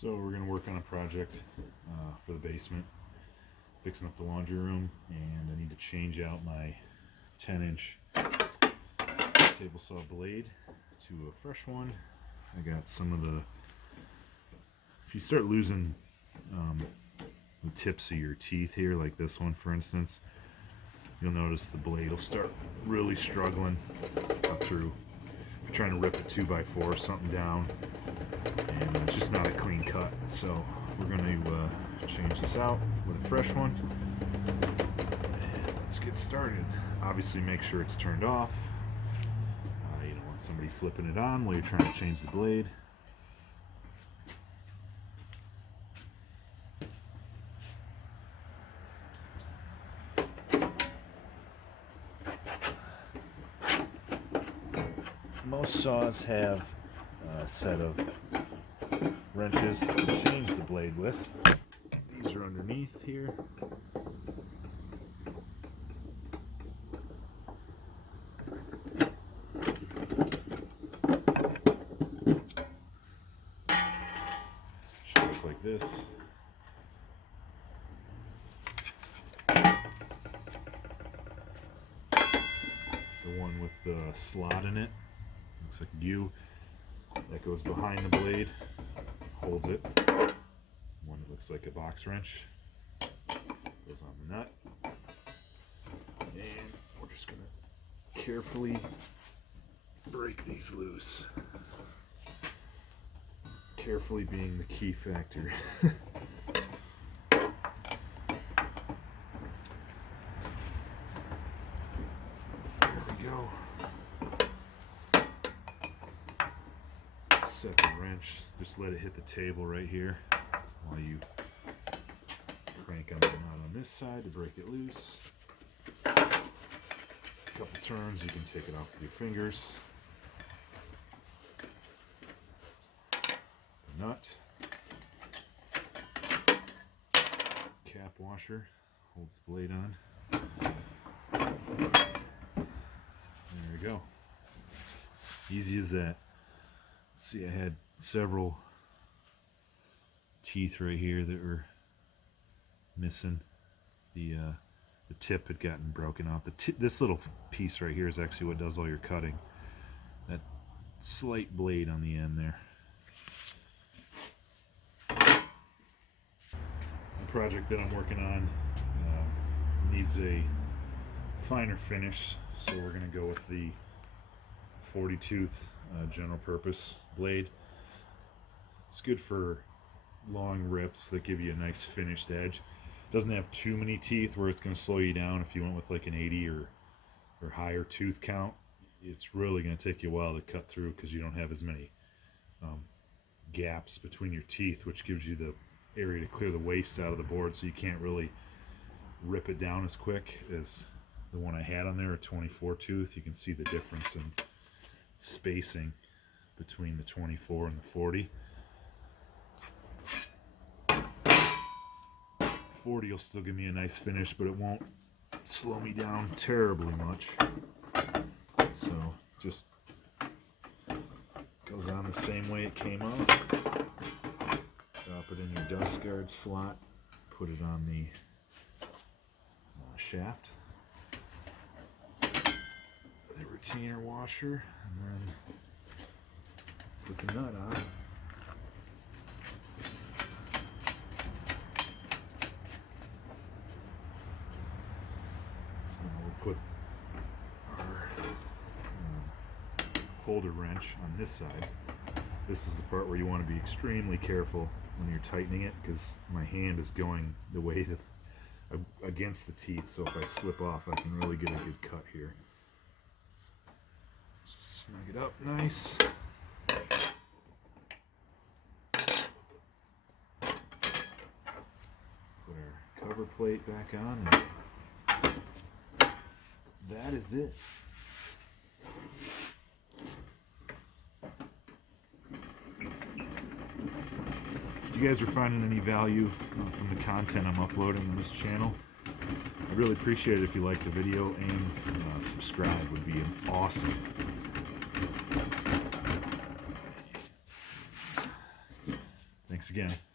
So we're going to work on a project for the basement, fixing up the laundry room, and I need to change out my 10-inch table saw blade to a fresh one. I got some of the, if you start losing the tips of your teeth here, like this one for instance, you'll notice the blade will start really struggling up through. If you're trying to rip a 2x4 or something down, and it's just not a clean cut. So we're going to change this out with a fresh one, and let's get started. Obviously make sure it's turned off. You don't want somebody flipping it on while you're trying to change the blade. Most saws have a set of wrenches to change the blade with. These are underneath here. Should look like this. The one with the slot in it. Looks like a U that goes behind the blade, holds it. One that looks like a box wrench goes on the nut, and we're just going to carefully break these loose. Carefully being the key factor. There we go. Set the wrench, just let it hit the table right here while you crank on the knot on this side to break it loose. A couple turns, you can take it off with your fingers. The nut, cap washer holds the blade on. There we go. Easy as that. See, I had several teeth right here that were missing. The tip had gotten broken off. This little piece right here is actually what does all your cutting. That slight blade on the end there. The project that I'm working on needs a finer finish, so we're going to go with the 40 tooth general purpose blade. It's good for long rips that give you a nice finished edge. Doesn't have too many teeth where it's going to slow you down. If you went with like an 80 or higher tooth count, it's really going to take you a while to cut through because you don't have as many gaps between your teeth, which gives you the area to clear the waste out of the board, so you can't really rip it down as quick as the one I had on there, a 24 tooth. You can see the difference in spacing between the 24 and the 40. 40 will still give me a nice finish, but it won't slow me down terribly much. So just goes on the same way it came out. Drop it in your dust guard slot, put it on the shaft, the retainer washer, and then put the nut on. So we'll put our holder wrench on this side. This is the part where you want to be extremely careful when you're tightening it, because my hand is going the way that against the teeth, so if I slip off I can really get a good cut here. Snug it up nice. Put our cover plate back on, and that is it. If you guys are finding any value from the content I'm uploading on this channel, I'd really appreciate it if you like the video, and subscribe would be awesome. Thanks Thanks again.